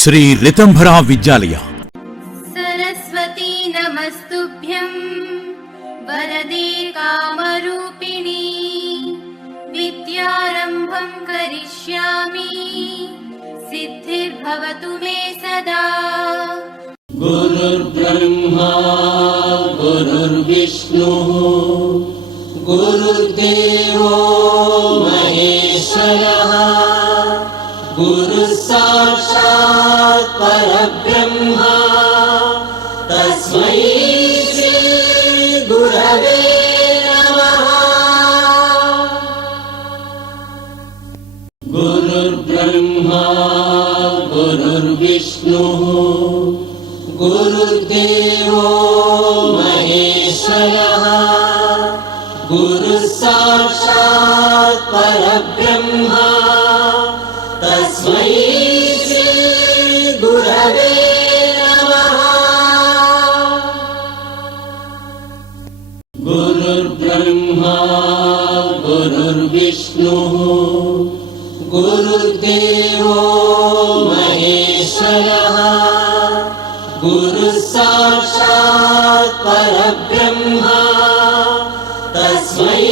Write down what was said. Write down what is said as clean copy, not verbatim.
శ్రీ రితంభరా విద్యాలయ. సరస్వతీ నమస్తుభ్యం వరదే కామరూపిణి విద్యారంభం కరిష్యామి సిద్ధిర్భవతు మే సదా. గురుర్బ్రహ్మా గురుర్విష్ణుః గురుర్దేవో మహేశ్వరః గురుః సాక్షాత్ పరబ్రహ్మ తస్మై శ్రీ గురవే నమః. గురుర్బ్రహ్మా గురుర్విష్ణుః గురుర్దేవో మహేశ్వరః గురుః సాక్షాత్ పరబ్రహ్మ తస్మై శ్రీ గురవే నమః. గురుర్బ్రహ్మా గురుర్విష్ణుః గురుర్దేవో మహేశ్వరః గురుః సాక్షాత్ పరబ్రహ్మ తస్మై